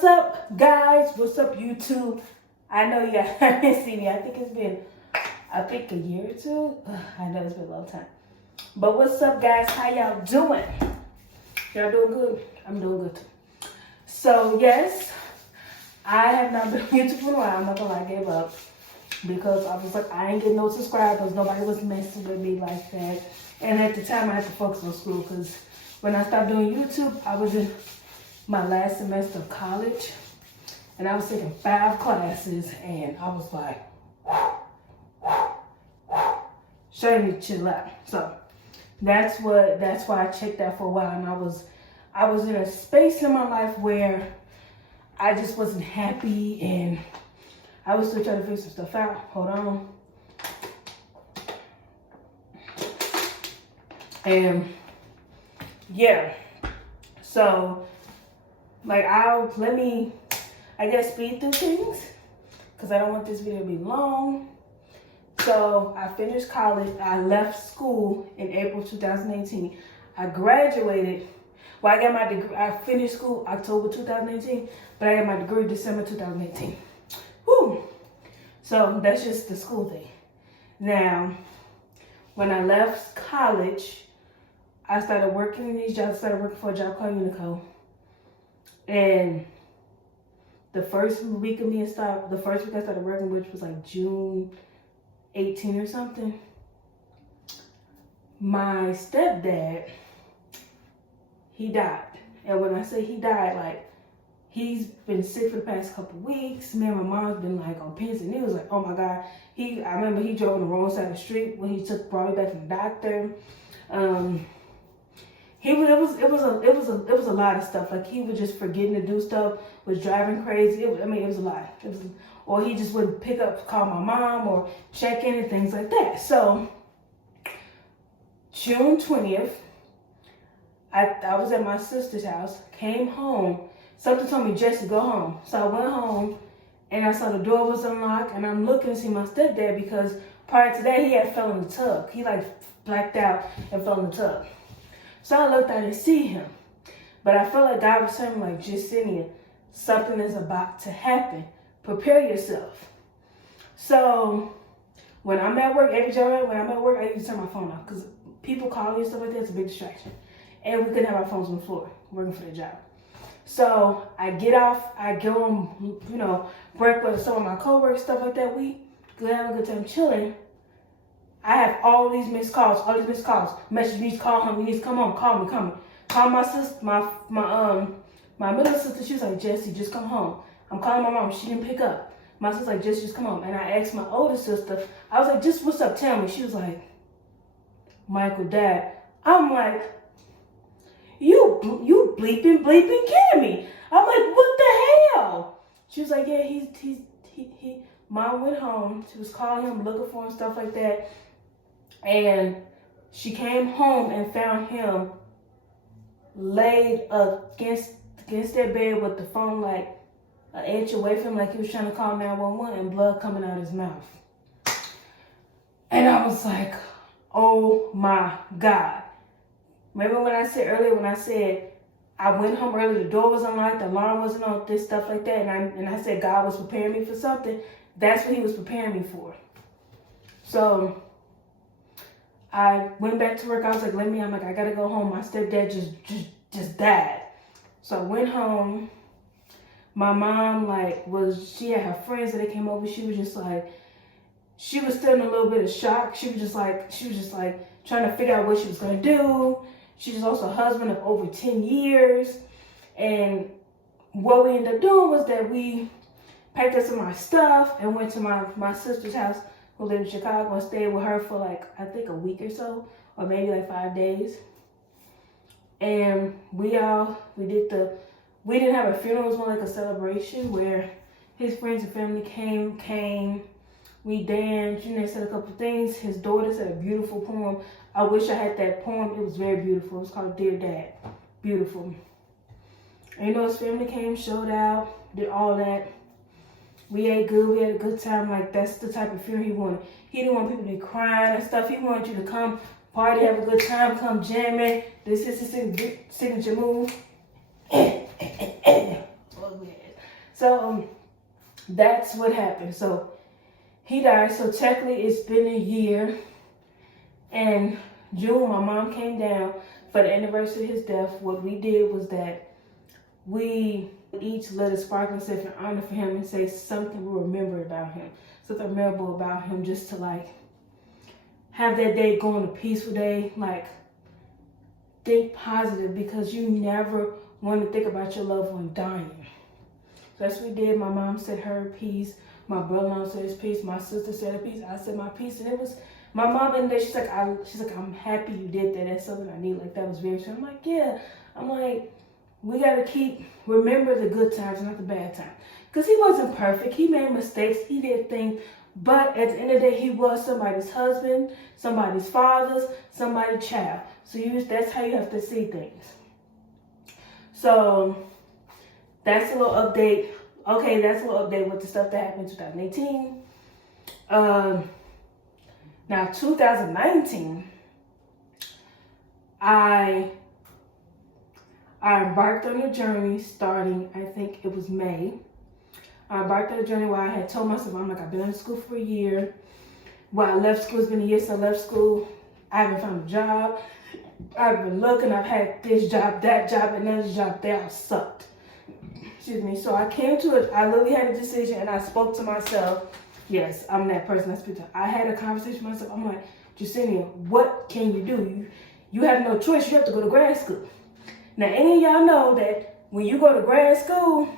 What's up, guys? What's up, YouTube? I know you haven't seen me. I think it's been, a year or two. I know it's been a long time. But what's up, guys? How y'all doing? Y'all doing good? I'm doing good too. So, yes, I have not been on YouTube for a while. I'm not gonna lie, I gave up. Because I was like, I ain't getting no subscribers. Nobody was messing with me like that. And at the time, I had to focus on school. Because when I stopped doing YouTube, I was in my last semester of college. And I was taking 5 classes. And I was like, shame me chill out. So that's why I checked out for a while. And I was in a space in my life where I just wasn't happy, and I was still trying to figure some stuff out. Hold on. And yeah, so like let me speed through things because I don't want this video to be long. So I finished college. I left school in April 2018. I graduated. Well, I got my degree. I finished school October 2018, but I got my degree December 2018. Whew. So that's just the school thing. Now, when I left college, I started working in these jobs. I started working for a job called Unico. And the first week I started working, which was like June 18 or something, my stepdad, he died. And when I say he died, like, he's been sick for the past couple weeks. Me and my mom's been like on pins and needles, like, oh my God. I remember he drove on the wrong side of the street when he brought me back from the doctor. It was a lot of stuff. Like, he was just forgetting to do stuff, was driving crazy. It was a lot. Or he just wouldn't pick up, call my mom or check in and things like that. So June 20th, I was at my sister's house, came home. Something told me, Jesse, go home. So I went home, and I saw the door was unlocked, and I'm looking to see my stepdad because prior to that, he had fell in the tub. He like blacked out and fell in the tub. So I looked out and see him. But I felt like God was saying, like, Justinian, something is about to happen. Prepare yourself. So when I'm at work, when I'm at work, I usually turn my phone off because people call me and stuff like that. It's a big distraction. And we couldn't have our phones on the floor working for the job. So I get off, I go on, break with some of my coworkers, stuff like that. We have a good time chilling. I have all these missed calls. Message me, call him, he needs to come home, call me. Call my sister, my middle sister, she was like, Jesse, just come home. I'm calling my mom, she didn't pick up. My sister's like, Jesse, just come home. And I asked my older sister, I was like, just what's up, tell me. She was like, Michael, Dad. I'm like, you bleeping kidding me. I'm like, what the hell? She was like, yeah, he Mom went home. She was calling him, looking for him, stuff like that. And she came home and found him laid against their bed with the phone like an inch away from him, like he was trying to call 911, and blood coming out of his mouth. And I was like, oh my God. Remember when I said earlier, I went home early, the door was unlocked, the alarm wasn't on, this stuff like that, and I said God was preparing me for something. That's what he was preparing me for. So I went back to work. I was like, I gotta go home. My stepdad just died. So I went home. My mom she had her friends that they came over. She was still in a little bit of shock. She was just like trying to figure out what she was gonna do. She was also a husband of over 10 years. And what we ended up doing was that we packed up some of my stuff and went to my sister's house, who lived in Chicago, and stayed with her for I think a week or so, or maybe 5 days. And we didn't have a funeral. It was more like a celebration where his friends and family came. We danced, said a couple things. His daughter said a beautiful poem. I wish I had that poem. It was very beautiful. It was called Dear Dad. Beautiful. And his family came, showed out, did all that. We ate good. We had a good time. Like, that's the type of funeral he wanted. He didn't want people to be crying and stuff. He wanted you to come party, have a good time, come jamming. This is his signature move. Oh, man. So that's what happened. So he died. So technically it's been a year. And June, my mom came down for the anniversary of his death. What we did was that we each lit a sparkling cigarette in honor for him and say something we remember about him, something memorable about him, just to like have that day going a peaceful day. Like, think positive, because you never want to think about your loved one dying. So that's what we did. My mom said her piece, my brother-in-law said his piece, my sister said her piece, I said my piece, and it was my mom. And then she's like, I'm happy you did that. That's something I need. Like, that was very sweet. I'm like, yeah. I'm like, we gotta remember the good times, not the bad times. Because he wasn't perfect. He made mistakes. He did things. But at the end of the day, he was somebody's husband, somebody's father, somebody's child. So that's how you have to see things. So that's a little update. Okay, that's a little update with the stuff that happened in 2018. Now, 2019, I embarked on a journey starting, I think it was May. I embarked on a journey where I had told myself, I've been in school for a year. Well, I left school, it's been a year since I left school. I haven't found a job. I've been looking, I've had this job, that job, and another job. They all sucked. Excuse me. So I literally had a decision, and I spoke to myself. Yes, I'm that person I speak to. I had a conversation with myself. I'm like, Jacinia, what can you do? You have no choice. You have to go to grad school. Now, any of y'all know that when you go to grad school,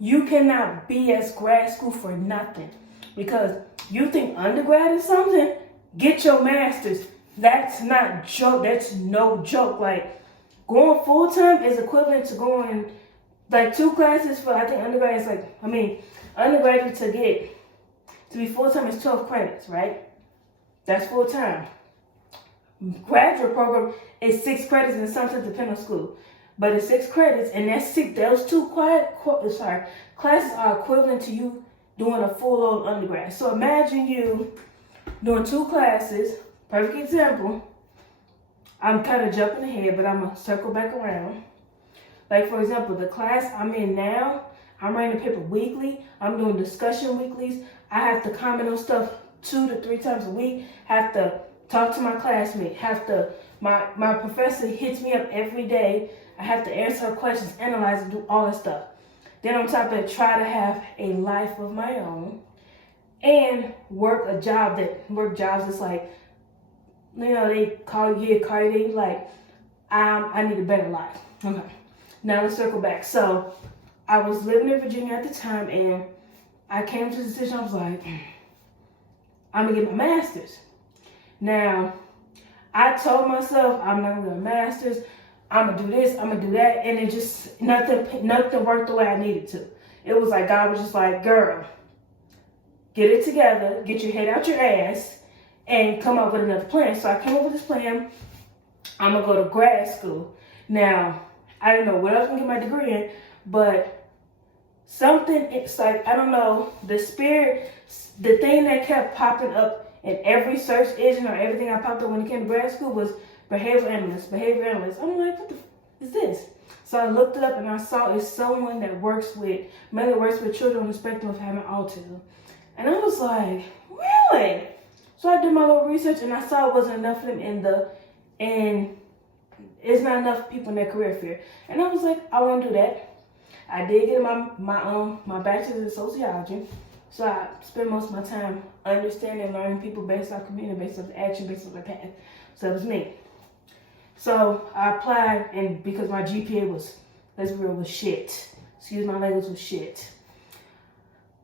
you cannot be at grad school for nothing. Because you think undergrad is something, get your master's. That's not joke. That's no joke. Like, going full time is equivalent to going like 2 classes for, I think undergrad is undergraduate to be full time is 12 credits, right? That's full time. Graduate program is 6 credits, and sometimes depending on school. But it's 6 credits, and that's 6. Those 2 classes are equivalent to you doing a full load undergrad. So imagine you doing 2 classes. Perfect example. I'm kind of jumping ahead, but I'm gonna circle back around. Like, for example, the class I'm in now, I'm writing a paper weekly. I'm doing discussion weeklies. I have to comment on stuff 2 to 3 times a week. Have to talk to my classmate. My professor hits me up every day. I have to answer her questions, analyze, and do all that stuff. Then on top of it, try to have a life of my own and work jobs that's like, they call you a card, like, I need a better life. Okay. Now let's circle back. So I was living in Virginia at the time, and I came to the decision. I was like, I'm gonna get my master's. Now, I told myself I'm not gonna get a master's. I'm gonna do this, I'm gonna do that, and it just nothing worked the way I needed to. It was like God was just like, girl, get it together, get your head out your ass, and come up with another plan. So I came up with this plan. I'm gonna go to grad school. Now, I didn't know what I was gonna get my degree in, but it's like, I don't know, the thing that kept popping up in every search engine or everything I popped up when it came to grad school was behavioral analyst. I'm like, what the is this? So I looked it up, and I saw it's someone that mainly works with children on the spectrum of having autism. And I was like, really? So I did my little research, and I saw it wasn't enough of them and it's not enough people in their career fair. And I was like, I want to do that. I did get my bachelor's in sociology. So I spent most of my time understanding and learning people based on community, based on action, based on the path. So that was me. So I applied, and because my GPA was, let's be real, was shit. Excuse my language, was shit.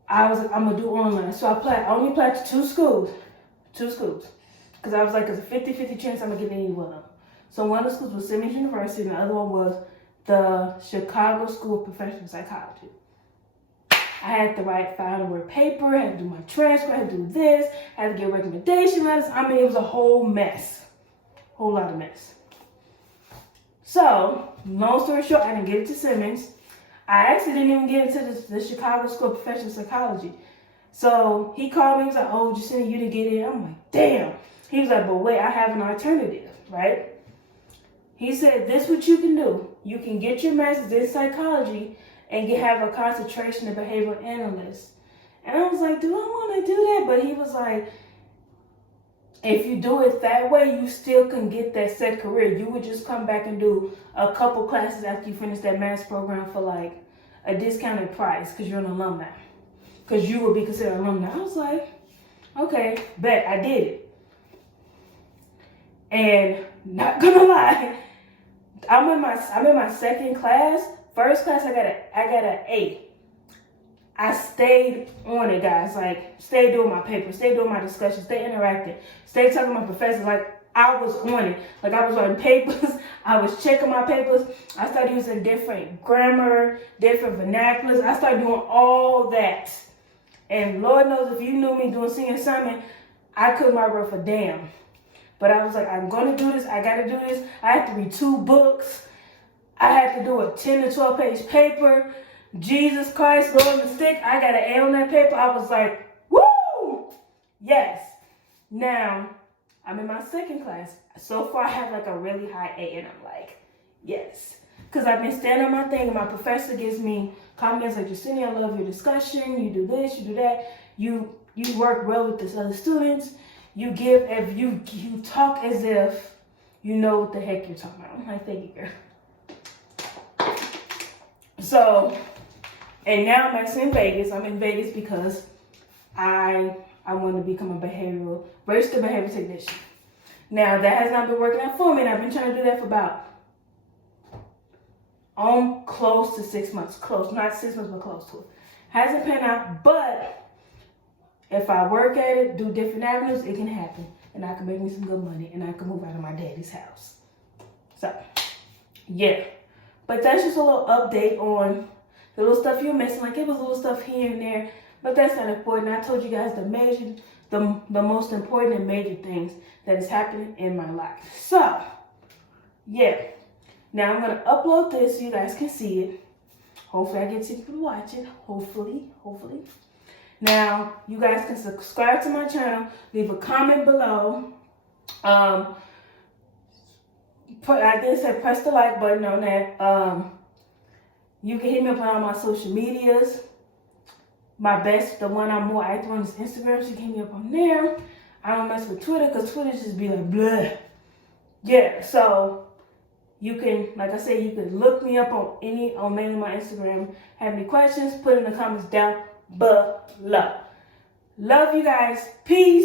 I was like, I'm gonna do online. So I only applied to 2 schools. Because I was like, there's a 50-50 chance I'm gonna get any one of them. So one of the schools was Simmons University, and the other one was the Chicago School of Professional Psychology. I had to write 500-word paper, I had to do my transcript, I had to do this, I had to get recommendation letters. It was a whole mess. Whole lot of mess. So, long story short, I didn't get it to Simmons. I actually didn't even get into the Chicago School of Professional Psychology. So, he called me, he was like, oh, Jacinta, you didn't get in. I'm like, damn. He was like, but wait, I have an alternative, right? He said, this is what you can do. You can get your master's in psychology and have a concentration in behavioral analyst. And I was like, do I want to do that? But he was like, if you do it that way, you still can get that set career. You would just come back and do a couple classes after you finish that master's program for like a discounted price because you're an alumni. Because you would be considered an alumni. I was like, okay, bet. I did it. And not gonna lie, I'm in my second class. First class, I got an A. I stayed on it, guys. Like, stayed doing my papers, stayed doing my discussions, stayed interacting, stayed talking to my professors. Like, I was on it. Like, I was writing papers. I was checking my papers. I started using different grammar, different vernaculars. I started doing all that. And Lord knows if you knew me doing senior assignment, I couldn't write worth a damn. But I was like, I'm going to do this. I got to do this. I had to read 2 books. I had to do a 10 to 12 page paper. Jesus Christ, Lord and the stick. I got an A on that paper. I was like, woo! Yes. Now, I'm in my second class. So far, I have like a really high A, and I'm like, yes. Because I've been standing on my thing, and my professor gives me comments like, Justine, I love your discussion. You do this, you do that. You work well with the other students. You talk as if you know what the heck you're talking about. I'm like, thank you, girl. So, and now I'm actually in Vegas. I'm in Vegas because I want to become a registered behavioral technician. Now, that has not been working out for me, and I've been trying to do that for about close to 6 months. Close, not 6 months, but close to it. Hasn't panned out, but if I work at it, do different avenues, it can happen. And I can make me some good money, and I can move out of my daddy's house. So, yeah. But that's just a little update on the little stuff you're missing. Like, it was little stuff here and there, but that's not important. I told you guys the most important and major things that is happening in my life. So, yeah. Now I'm going to upload this so you guys can see it. Hopefully I get people to watch it. Hopefully. Now, you guys can subscribe to my channel. Leave a comment below. I did say press the like button on that. You can hit me up on all my social medias. The one I'm more active on is Instagram, so you can hit me up on there. I don't mess with Twitter because Twitter just be like, bleh. Yeah, so you can, like I said, you can look me up on mainly my Instagram. Have any questions, put in the comments down below. Love you guys. Peace.